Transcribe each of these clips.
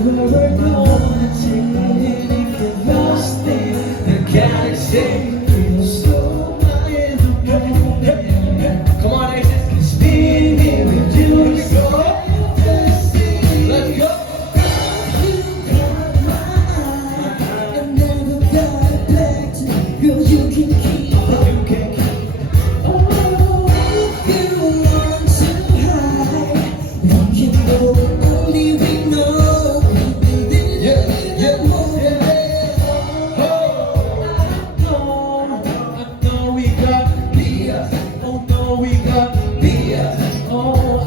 we're gonna take my hand and get lost in the galaxy. Feel so high in the moment. Come on, Aces. Cause being here with you is so fantastic. Let's go. You got my eye and never got it back to me. Girl, you can keep it. You can keep Oh, if you want to hide, we can go only we know. yeah, yeah, yeah. I know we got beer. Oh no, we got beer. Oh, I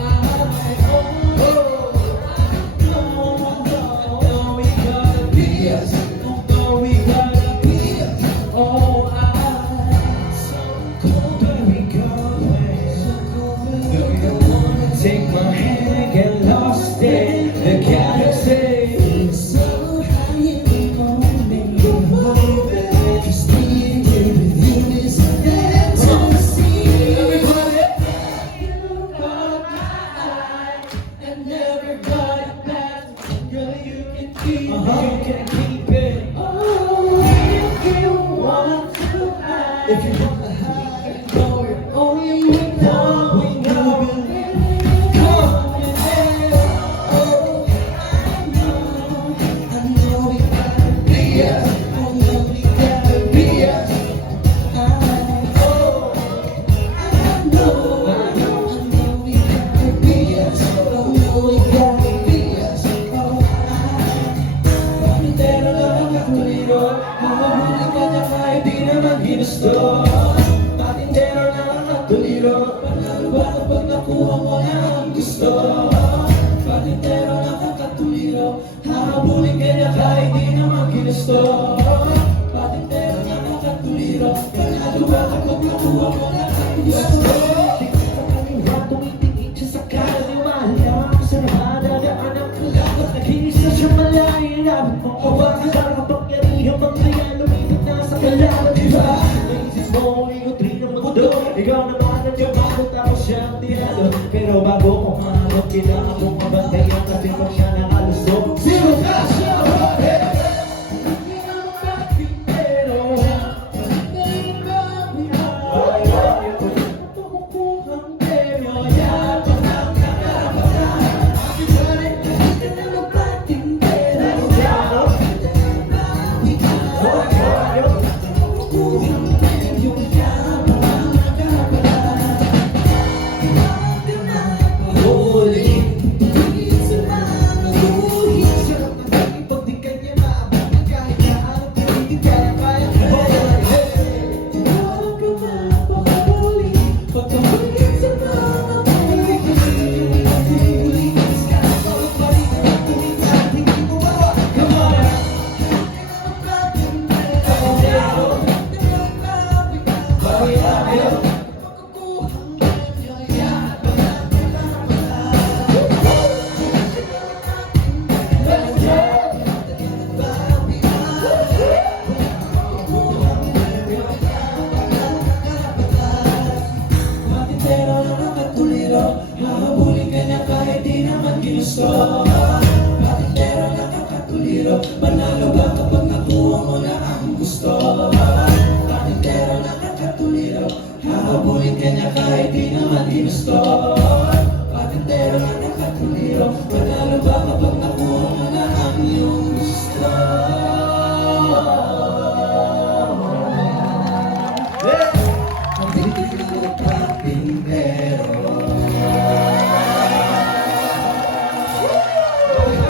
know we got beer. Oh no, we got beer. Oh, so cold where we going. Take my hand and get lost in the galaxy. So high in the moment, cause being here with you is fantasy. Everybody. You got my eye and never got it back. Girl, you can keep You it. can keep it. Oh, if you want to hide, If you wanna hide, know it. only we know. We know it. I know we gotta be us. I know we gotta be us. I know we gotta be us. I know we gotta be us. Pero lang ang tuliro, mahuhuli ka niya kahit di naman ginusto. Patintero lang ang tuliro, panalo ba kapag nakuha mo na ang gusto? Patintero lang ang katuliro, hahabulin ka niya kahit di naman ginusto. Patintero lang ang katuliro, panalo ba kapag nakuha mo na ang gusto? Di ka sa kaliwa, tumitingin siya sa kaliwa lang. Sa nakadadaan ang kalakot, naghihisa siya malayo. Labot mo o ba ka kapangyarihan bang kaya lumipit na sa kalaban, diba? Naisip mo, ikot rin ang mundo. Ikaw naman ang diabalo, tapos siya ang tirado. Pero bago ko mahanap, kailangan mong mabantayan kasi kung siya nakalusog. Zero cash, hahabulin ka niya kahit di naman ginusto. Patintero lang ang katuliro, panalo ba kapag nakuha mo na ang gusto? Patintero lang ang katuliro, hahabulin ka niya kahit di naman ginusto.